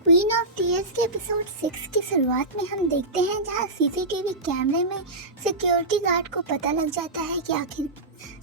Queen of tears के episode 6 की शुरुआत में हम देखते हैं जहां सीसीटीवी कैमरे में सिक्योरिटी गार्ड को पता लग जाता है कि आखिर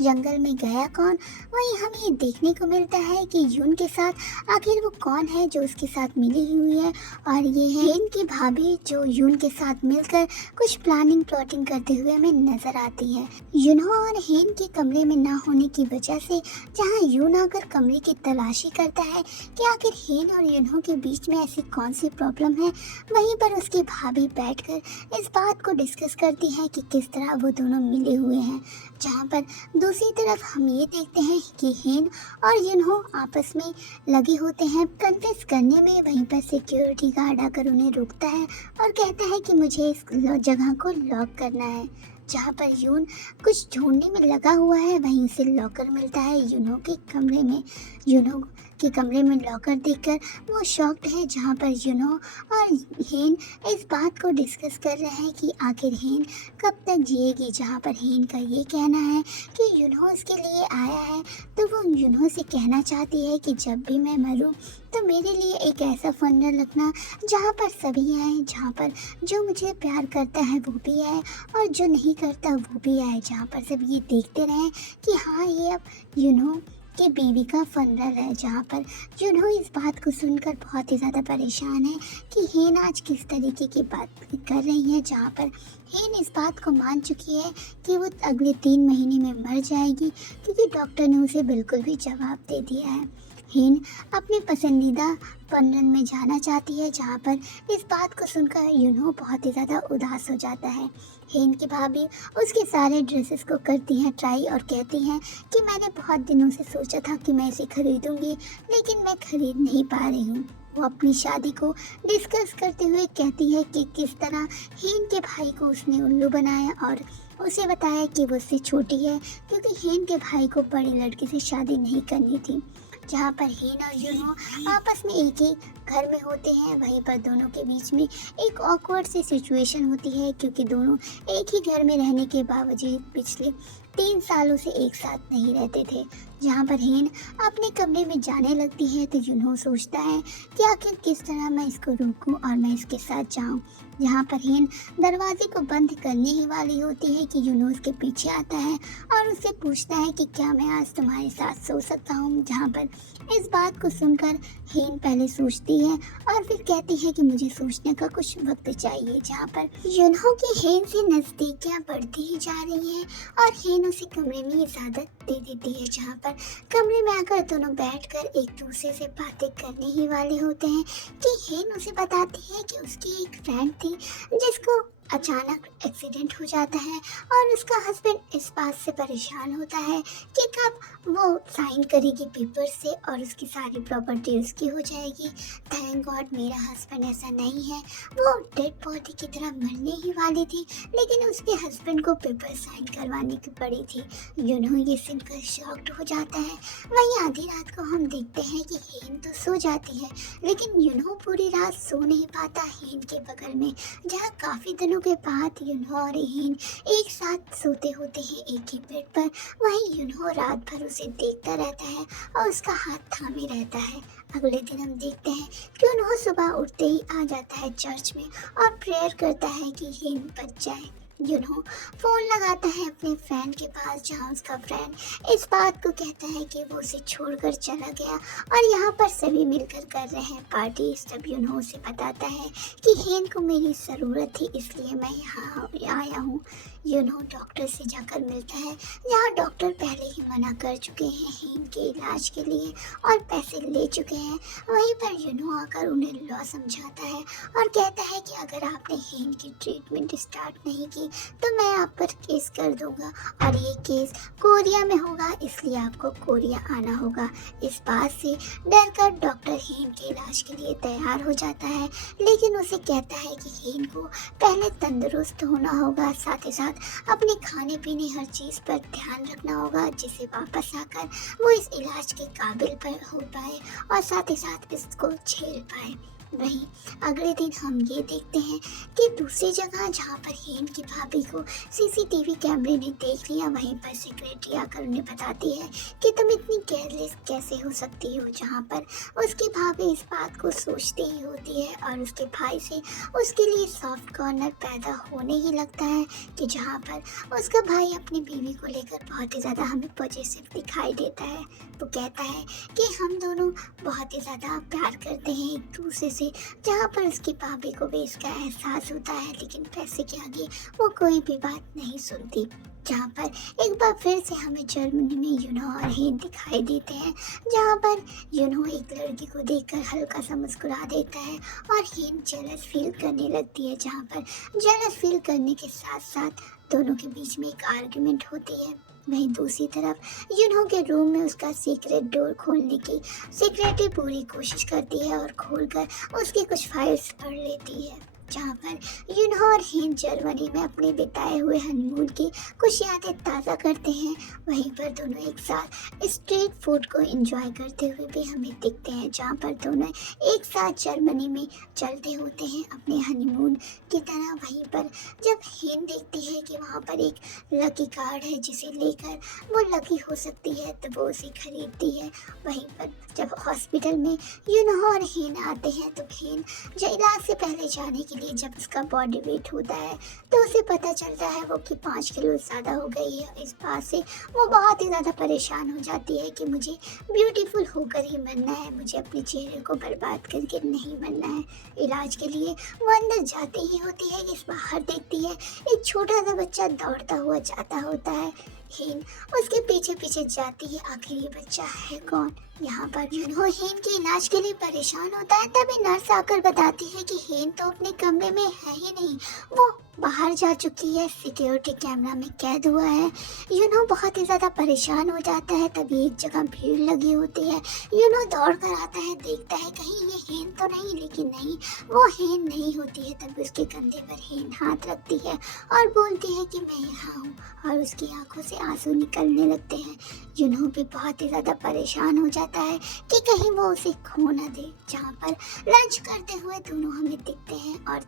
जंगल में गया कौन। वहीं हमें ये देखने को मिलता है कि यून के साथ आखिर वो कौन है जो उसके साथ मिली हुई है, और ये है इनकी भाभी जो यून के साथ मिलकर कुछ प्लानिंग प्लॉटिंग करते हुए हमें नजर आती है। यूनहो और हेन के कमरे में ना होने की वजह से जहां यून आकर कमरे की तलाशी करता है कि आखिर हेन और यूनहो के बीच में ऐसी कौन सी प्रॉब्लम है, वहीं पर उसकी भाभी बैठकर इस बात को डिस्कस करती है कि किस तरह वो दोनों मिले हुए हैं। जहां पर दूसरी तरफ हम ये देखते हैं कि हेन और यूनहो आपस में लगे होते हैं कन्फेस करने में। वहीं पर सिक्योरिटी गार्ड आकर उन्हें रोकता है और कहता है कि मुझे इस जगह को लॉक करना है। जहाँ पर यून कुछ ढूंढने में लगा हुआ है, वहीं उसे लॉकर मिलता है यूनो के कमरे में। यूनो के कमरे में लॉकर देखकर वो शॉक्ड है, जहाँ पर यूनो और हेन इस बात को डिस्कस कर रहे हैं कि आखिर हेन कब तक जिएगी। जहाँ पर हेन का ये कहना है कि यूनो उसके लिए आया है, तो वो यूनो से कहना चाहती है कि जब भी मैं मरूं तो मेरे लिए एक ऐसा फनरल रखना जहाँ पर सभी आए, जहाँ पर जो मुझे प्यार करता है वो भी आए और जो नहीं करता वो भी आए, जहाँ पर सब ये देखते रहें कि हाँ ये अब यूनो की बीवी का फनरल है। जहाँ पर यूनो इस बात को सुनकर बहुत ही ज़्यादा परेशान है कि हेन आज किस तरीके की बात कर रही है। जहाँ पर हेन इस बात को मान चुकी है कि वो अगले 3 महीने में मर जाएगी, क्योंकि डॉक्टर ने उसे बिल्कुल भी जवाब दे दिया है। हेन अपने पसंदीदा फनरल में जाना चाहती है, जहाँ पर इस बात को सुनकर यूनो बहुत ही ज़्यादा उदास हो जाता है। हेन की भाभी उसके सारे ड्रेसेस को करती हैं ट्राई और कहती हैं कि मैंने बहुत दिनों से सोचा था कि मैं इसे खरीदूंगी, लेकिन मैं खरीद नहीं पा रही हूँ। वो अपनी शादी को डिस्कस करते हुए कहती है कि किस तरह हेन के भाई को उसने उल्लू बनाया और उसे बताया कि वो उससे छोटी है, क्योंकि हेन के भाई को बड़ी लड़की से शादी नहीं करनी थी। जहाँ पर हेन और यूनो आपस में एक ही घर में होते हैं, वहीं पर दोनों के बीच में एक ऑकवर्ड सी सिचुएशन होती है, क्योंकि दोनों एक ही घर में रहने के बावजूद पिछले 3 सालों से एक साथ नहीं रहते थे। जहाँ पर हेन अपने कमरे में जाने लगती है तो यूनो सोचता है कि आखिर किस तरह मैं इसको रोकूं और मैं इसके साथ जाऊं। जहाँ पर हेन दरवाजे को बंद करने ही वाली होती है कि यूनो उसके पीछे आता है और उससे पूछता है कि क्या मैं आज तुम्हारे साथ सो सकता हूँ। जहाँ पर इस बात को सुनकर हेन पहले सोचती है और फिर कहती है कि मुझे सोचने का कुछ वक्त चाहिए। जहाँ पर यूनो की हेन से नज़दीकियाँ बढ़ती ही जा रही हैं और हेन उसे कमरे में इजाज़त दे देती है। जहाँ पर कमरे में आकर दोनों बैठकर एक दूसरे से बातें करने ही वाले होते हैं कि हेन उसे बताती है कि उसकी एक फ्रेंड थी जिसको अचानक एक्सीडेंट हो जाता है और उसका हस्बैंड इस बात से परेशान होता है कि कब वो साइन करेगी पेपर से और उसकी सारी प्रॉपर्टी उसकी हो जाएगी। थैंक गॉड मेरा हस्बैंड ऐसा नहीं है। वो डेड बॉडी की तरह मरने ही वाली थी, लेकिन उसके हस्बैंड को पेपर साइन करवाने की पड़ी थी। यूनो ये सुनकर शॉक्ड हो जाता है। वहीं आधी रात को हम देखते हैं कि हेन तो सो जाती है, लेकिन यूनो पूरी रात सो नहीं पाता हेन के बगल में, जहाँ काफ़ी दिनों के बाद यूनो और हेन एक साथ सोते होते हैं एक ही बेड पर। वहीं यूनो रात भर उसे देखता रहता है और उसका हाथ थामे रहता है। अगले दिन हम देखते हैं कि यूनो सुबह उठते ही आ जाता है चर्च में और प्रेयर करता है कि हेन बच जाए। यूनो फोन लगाता है अपने फ्रेंड के पास, जहाँ उसका फ्रेंड इस बात को कहता है कि वो उसे छोड़कर चला गया और यहाँ पर सभी मिलकर कर रहे हैं पार्टी। तब यूनो उसे बताता है कि हेन को मेरी ज़रूरत थी, इसलिए मैं यहाँ आया हूँ। यूनो डॉक्टर से जाकर मिलता है, जहाँ डॉक्टर पहले ही मना कर चुके हैं हेन के इलाज के लिए और पैसे ले चुके हैं। वहीं पर यूनो आकर उन्हें लॉ समझाता है और कहता है कि अगर आपने हेन की ट्रीटमेंट स्टार्ट नहीं की तो मैं आप पर केस कर दूंगा और ये केस कोरिया में होगा, इसलिए आपको कोरिया आना होगा। इस बात से डर कर डॉक्टर हेन के इलाज के लिए तैयार हो जाता है, लेकिन उसे कहता है कि हेन को पहले तंदुरुस्त होना होगा, साथ ही साथ अपने खाने पीने हर चीज़ पर ध्यान रखना होगा, जिससे वापस आकर वो इस इलाज के काबिल पर हो पाए और साथ ही साथ इसको झेल पाए। वहीं अगले दिन हम ये देखते हैं कि दूसरी जगह जहाँ पर हेन की भाभी को सीसीटीवी कैमरे ने देख लिया, वहीं पर सेक्रेटरी आकर उन्हें बताती है कि तुम इतनी केयरलेस कैसे हो सकती हो। जहाँ पर उसकी भाभी इस बात को सोचती ही होती है और उसके भाई से उसके लिए सॉफ्ट कॉर्नर पैदा होने ही लगता है कि जहाँ पर उसका भाई अपनी बीवी को लेकर बहुत ही ज़्यादा हमें पॉजिटिव दिखाई देता है। वो कहता है कि हम दोनों बहुत ही ज़्यादा प्यार करते हैं एक दूसरे से, जहाँ पर उसकी भाभी को भी इसका एहसास होता है, लेकिन पैसे के आगे वो कोई भी बात नहीं सुनती। जहाँ पर एक बार फिर से हमें जर्मनी में यूनो और हेन दिखाई देते हैं, जहाँ पर यूनो एक लड़की को देखकर हल्का सा मुस्कुरा देता है और हेन जेलस फील करने लगती है। जहाँ पर जेलस फील करने के साथ साथ दोनों के बीच में एक आर्गुमेंट होती है। वहीं दूसरी तरफ यूनो के रूम में उसका सीक्रेट डोर खोलने की सेक्रेटरी पूरी कोशिश करती है और खोलकर उसकी कुछ फाइल्स पढ़ लेती है। जहाँ पर यूनो और हेन जर्मनी में अपने बिताए हुए हनीमून की कुछ यादें ताज़ा करते हैं। वहीं पर दोनों एक साथ स्ट्रीट फूड को एंजॉय करते हुए भी हमें दिखते हैं, जहाँ पर दोनों एक साथ जर्मनी में चलते होते हैं अपने हनीमून की तरह। वहीं पर जब हेन देखती है कि वहाँ पर एक लकी कार्ड है जिसे लेकर वो लकी हो सकती है, तो वो उसे खरीदती है। वहीं पर जब हॉस्पिटल में यूनो और हेन आते हैं तो हेन इलाज से पहले जाने के लिए जब उसका बॉडी वेट होता है तो उसे पता चलता है वो कि 5 किलो ज़्यादा हो गई है। इस बात से वो बहुत ही ज़्यादा परेशान हो जाती है कि मुझे ब्यूटीफुल होकर ही मरना है, मुझे अपने चेहरे को बर्बाद करके नहीं मरना है। इलाज के लिए वो अंदर जाती ही होती है कि इस बाहर देखती है एक छोटा सा बच्चा दौड़ता हुआ जाता होता है। हेन उसके पीछे पीछे जाती है, आखिर ये बच्चा है कौन। यहाँ पर यूनो हेन के इलाज के लिए परेशान होता है, तभी नर्स आकर बताती है कि हेन तो अपने कमरे में है ही नहीं, वो बाहर जा चुकी है, सिक्योरिटी कैमरा में कैद हुआ है। यूनो बहुत ही ज़्यादा परेशान हो जाता है। तभी एक जगह भीड़ लगी होती है, यूनो दौड़ कर आता है, देखता है कहीं ये हेन तो नहीं, लेकिन नहीं, वो हेन नहीं होती है। तभी उसके कंधे पर हेन हाथ रखती है और बोलती है कि मैं यहाँ हूँ, और उसकी आंखों से आंसू निकलने लगते हैं। यूनो भी बहुत ही ज़्यादा परेशान हो जाता है कि कहीं वो उसे खो न दे। जहाँ पर लंच करते हुए दोनों हमें दिखते हैं और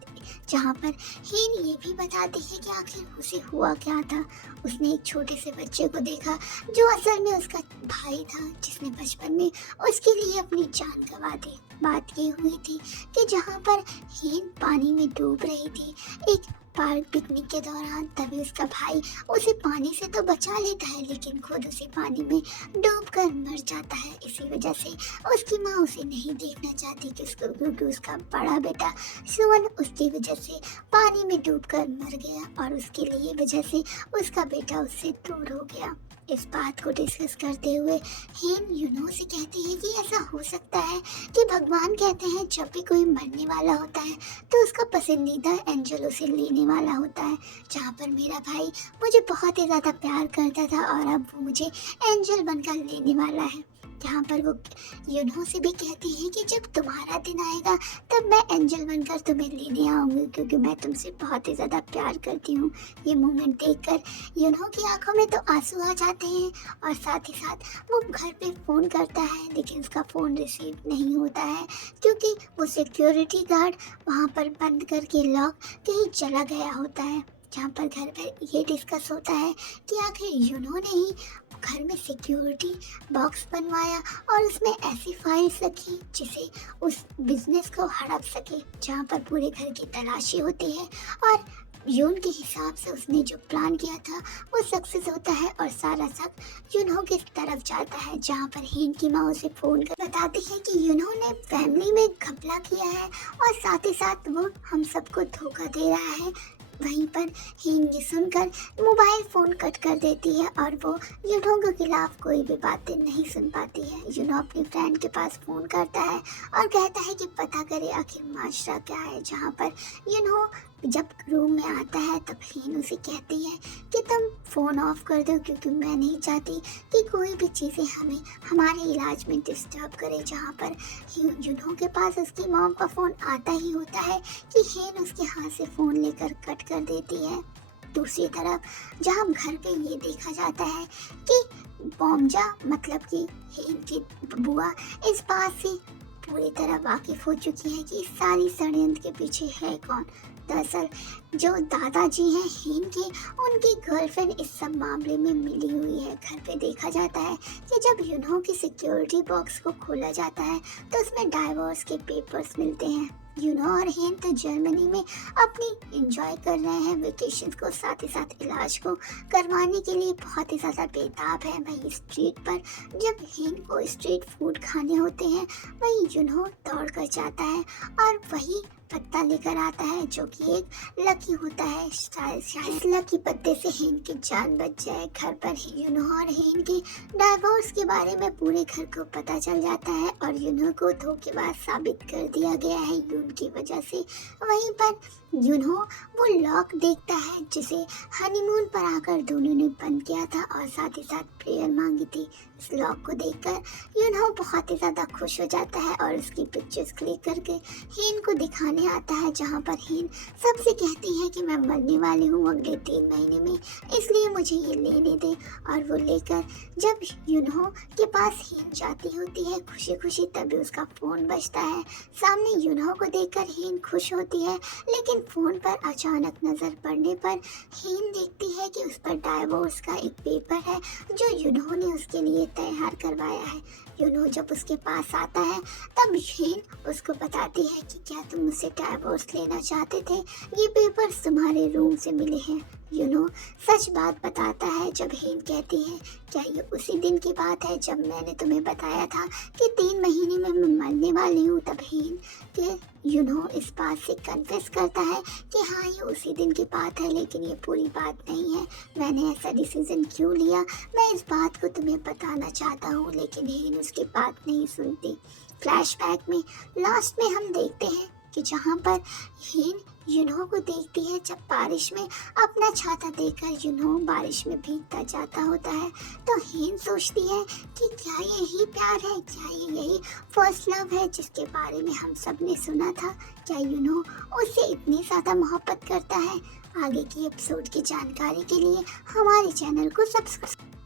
जहाँ पर हेन ये भी बताती है कि आखिर उसे हुआ क्या था। उसने एक छोटे से बच्चे को देखा जो असल में उसका भाई था, जिसने बचपन में उसके लिए अपनी जान गंवा दी। बात ये हुई थी कि जहाँ पर हेन पानी में डूब रही थी एक पार्क पिकनिक के दौरान, तभी उसका भाई उसे पानी से तो बचा लेता है, लेकिन खुद उसे पानी में डूबकर मर जाता है। इसी वजह से उसकी माँ उसे नहीं देखना चाहती कि उसको, क्योंकि उसका बड़ा बेटा सुमन उसकी वजह से पानी में डूबकर मर गया और उसके लिए वजह से उसका बेटा उससे दूर हो गया। इस बात को डिस्कस करते हुए हेन यूनो से कहती है कि ऐसा हो सकता है कि भगवान कहते हैं जब भी कोई मरने वाला होता है तो उसका पसंदीदा एंजल उसे लेने वाला होता है। जहाँ पर मेरा भाई मुझे बहुत ही ज़्यादा प्यार करता था और अब वो मुझे एंजल बनकर लेने वाला है। जहाँ पर वो यूनो से भी कहती है कि जब तुम्हारा दिन आएगा तब मैं एंजल बनकर तुम्हें लेने आऊँगी, क्योंकि मैं तुमसे बहुत ही ज़्यादा प्यार करती हूँ। ये मोमेंट देखकर यूनो की आंखों में तो आंसू आ जाते हैं और साथ ही साथ वो घर पे फ़ोन करता है, लेकिन उसका फ़ोन रिसीव नहीं होता है क्योंकि वो सिक्योरिटी गार्ड वहाँ पर बंद करके लॉक कहीं चला गया होता है। जहाँ पर घर पर ये डिस्कस होता है कि आखिर यूनो ने ही घर में सिक्योरिटी बॉक्स बनवाया और उसमें ऐसी फाइल्स रखी जिसे उस बिजनेस को हड़प सके। जहाँ पर पूरे घर की तलाशी होती है और यून के हिसाब से उसने जो प्लान किया था वो सक्सेस होता है और सारा शक यूनो की तरफ जाता है। जहाँ पर हेन की माँ उसे फ़ोन कर बताती है कि यूनो ने फैमिली में घपला किया है और साथ ही साथ वो हम सबको धोखा दे रहा है। वहीं पर हेन ये सुनकर मोबाइल फ़ोन कट कर देती है और वो यूनो के खिलाफ कोई भी बातें नहीं सुन पाती है। यूनो अपनी फ्रेंड के पास फ़ोन करता है और कहता है कि पता करे आखिर माजरा क्या है। जहाँ पर यूनो जब रूम में आता है तब हेन उसे कहती है कि तुम फ़ोन ऑफ कर दो, क्योंकि मैं नहीं चाहती कि कोई भी चीज़ें हमें हमारे इलाज में डिस्टर्ब करे। जहाँ पर यूनो के पास उसकी मॉम का फ़ोन आता ही होता है कि हेन उसके हाथ से फ़ोन लेकर कट कर देती है। दूसरी तरफ जहाँ घर पे ये देखा जाता है कि बॉम्जा मतलब कि हेन की बुआ इस बात से पूरी तरह वाकिफ हो चुकी है कि इस सारी षड्यंत्र के पीछे है कौन। दरअसल जो दादाजी हैं हेन के, उनकी गर्लफ्रेंड इस सब मामले में मिली हुई है। घर पे देखा जाता है कि जब यूनहो की सिक्योरिटी बॉक्स को खोला जाता है तो उसमें डाइवोर्स के पेपर्स मिलते हैं। यूनहो और हेन तो जर्मनी में अपनी एंजॉय कर रहे हैं वेकेशन को, साथ ही साथ इलाज को करवाने के लिए बहुत ही ज़्यादा बेताब है। वहीं स्ट्रीट पर जब हेन को स्ट्रीट फूड खाने होते हैं, वहीं यूनहो दौड़ कर जाता है और वही पत्ता लेकर आता है जो कि एक लकी होता है। शायद इस लकी पत्ते से हेन की जान बच जाए। घर पर ही यूनहो और हेन के डाइवोर्स के बारे में पूरे घर को पता चल जाता है और यूनहो को धोखेबाज साबित कर दिया गया है यून की वजह से। वहीं पर यूनहो वो लॉक देखता है जिसे हनीमून पर आकर दोनों ने बंद किया था और साथ ही साथ प्रेयर मांगी थी। इस लॉक को देखकर यूनहो बहुत ही ज़्यादा खुश हो जाता है और उसकी पिक्चर्स क्लिक करके हेन को दिखाने आता है, जहाँ पर हेन सबसे कहती है कि मैं मरने वाली हूँ अगले 3 महीने में, इसलिए मुझे ये लेने दे। और वो लेकर जब यूनहो के पास हेन जाती होती है खुशी खुशी, तभी उसका फ़ोन बजता है। सामने यूनहो को देखकर हेन खुश होती है, लेकिन फ़ोन पर अचानक नज़र पड़ने पर हेन देखती है कि उस पर डाइवोर्स का एक पेपर है जो यूनहो ने उसके लिए तैयार करवाया है। यूनहो जब उसके पास आता है तब हेन उसको बताती है कि क्या तुम मुझसे डाइवोर्स लेना चाहते थे, ये पेपर्स तुम्हारे रूम से मिले हैं। यूनहो सच बात बताता है जब हेन कहती है क्या ये उसी दिन की बात है जब मैंने तुम्हें बताया था कि 3 महीने में मैं मरने वाली हूँ। तब हेन के यूनहो इस बात से कन्फेस करता है कि हाँ ये उसी दिन की बात है, लेकिन ये पूरी बात नहीं है। मैंने ऐसा डिसीजन क्यों लिया, मैं इस बात को तुम्हें बताना चाहता हूँ, लेकिन हेन उसकी बात नहीं सुनती। फ्लैशबैक में लास्ट में हम देखते हैं कि जहाँ पर हेन यूनहो को देखती है जब बारिश में अपना छाता देकर यूनहो बारिश में भीगता जाता होता है, तो हेन सोचती है कि क्या यही प्यार है, क्या ये यही फर्स्ट लव है जिसके बारे में हम सब ने सुना था। क्या यूनहो उससे इतनी ज़्यादा मोहब्बत करता है। आगे की एपिसोड की जानकारी के लिए हमारे चैनल को सब्सक्राइब